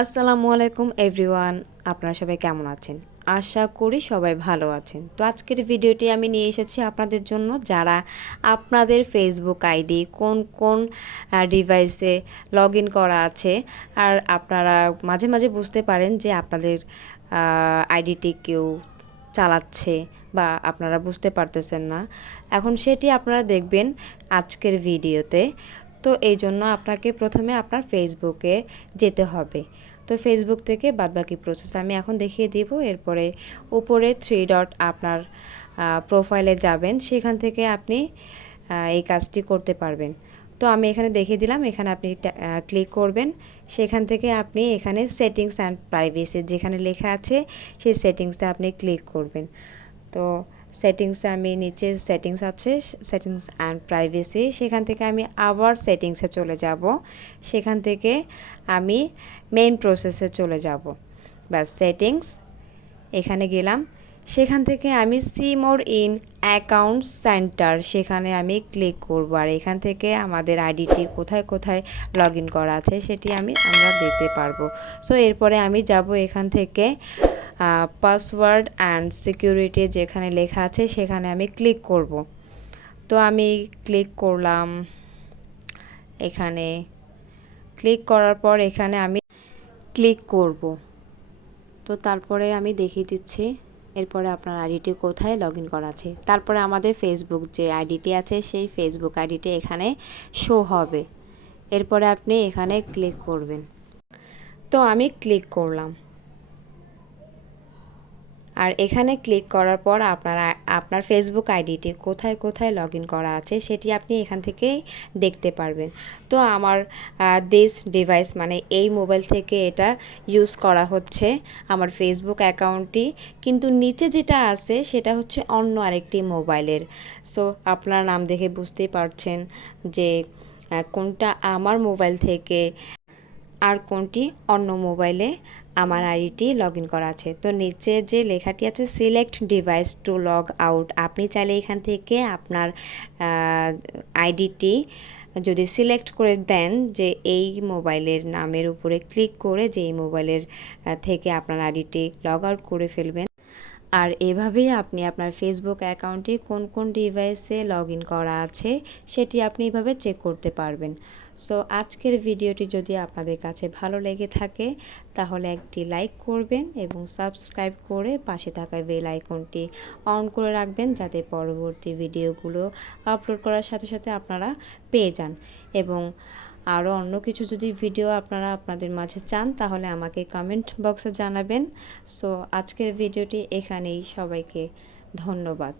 আসসালামু আলাইকুম এভরিওয়ান, আপনারা সবাই কেমন আছেন? আশা করি সবাই ভালো আছেন। তো আজকের ভিডিওটি আমি নিয়ে এসেছি আপনাদের জন্য, যারা আপনাদের ফেসবুক আইডি কোন কোন ডিভাইসে লগ ইন করা আছে, আর আপনারা মাঝে মাঝে বুঝতে পারেন যে আপনাদের আইডিটি কেউ চালাচ্ছে বা আপনারা বুঝতে পারতেছেন না। এখন সেটি আপনারা দেখবেন আজকের ভিডিওতে। তো এই জন্য আপনাকে প্রথমে আপনার ফেসবুকে যেতে হবে। তো ফেসবুক থেকে বাদবাকি প্রসেস আমি এখন দেখিয়ে দিব। এরপরে উপরে 3 ডট আপনার প্রোফাইলে যাবেন, সেখান থেকে আপনি এই কাজটি করতে পারবেন। তো আমি এখানে দেখিয়ে দিলাম, এখানে আপনি ক্লিক করবেন। সেখান থেকে আপনি এখানে সেটিংস অ্যান্ড প্রাইভেসি যেখানে লেখা আছে সেই সেটিংসে আপনি ক্লিক করবেন। তো সেটিংসে আমি নিচে সেটিংস আছে, সেটিংস অ্যান্ড প্রাইভেসি, সেখান থেকে আমি আবার সেটিংসে চলে যাব। সেখান থেকে আমি মেইন প্রসেসে চলে যাব। ব্যাস, সেটিংস এখানে গেলাম। সেখান থেকে আমি see more in account centre সেখানে আমি ক্লিক করব। আর এখান থেকে আমাদের আইডিটি কোথায় কোথায় লগ ইন করা আছে সেটি আমরা দেখতে পারবো। সো এরপরে আমি যাব এখান থেকে পাসওয়ার্ড অ্যান্ড সিকিউরিটি যেখানে লেখা আছে সেখানে আমি ক্লিক করব। তো আমি ক্লিক করলাম। এখানে ক্লিক করার পর এখানে আমি ক্লিক করব। তো তারপরে আমি দেখিয়ে দিচ্ছি এরপরে আপনার আইডিটি কোথায় লগ ইন করা আছে। তারপরে আমাদের ফেসবুক যে আইডিটি আছে সেই ফেসবুক আইডিটি এখানে শো হবে। এরপরে আপনি এখানে ক্লিক করবেন। তো আমি ক্লিক করলাম। আর এখানে ক্লিক করার পর আপনার ফেসবুক আইডিটি কোথায় কোথায় লগ ইন করা আছে সেটি আপনি এখান থেকেই দেখতে পারবেন। তো আমার দিস ডিভাইস মানে এই মোবাইল থেকে এটা ইউজ করা হচ্ছে আমার ফেসবুক অ্যাকাউন্টটি, কিন্তু নিচে যেটা আছে সেটা হচ্ছে অন্য আরেকটি মোবাইলের। সো আপনার নাম দেখে বুঝতেই পারছেন যে কোনটা আমার মোবাইল থেকে আর কোনটি অন্য মোবাইলে আমার আইডিটি লগ ইন করা আছে। তো নিচে যে লেখাটি আছে select device to log out, আপনি চাইলে এখান থেকে আপনার আইডিটি যদি সিলেক্ট করে দেন যে এই মোবাইলের নামের উপরে ক্লিক করে যে এই মোবাইলের থেকে আপনার আইডিটি লগ আউট করে ফেলবেন। আর এভাবেই আপনি আপনার ফেসবুক অ্যাকাউন্টে কোন কোন ডিভাইসে লগ ইন করা আছে সেটি আপনি এভাবে চেক করতে পারবেন। সো আজকের ভিডিওটি যদি আপনাদের কাছে ভালো লেগে থাকে তাহলে একটি লাইক করবেন এবং সাবস্ক্রাইব করে পাশে থাকা বেল আইকনটি অন করে রাখবেন, যাতে পরবর্তী ভিডিওগুলো আপলোড করার সাথে সাথে আপনারা পেয়ে যান। এবং আরও অন্য কিছু যদি ভিডিও আপনারা আপনাদের মাঝে চান তাহলে আমাকে কমেন্ট বক্সে জানাবেন। সো আজকের ভিডিওটি এখানেই, সবাইকে ধন্যবাদ।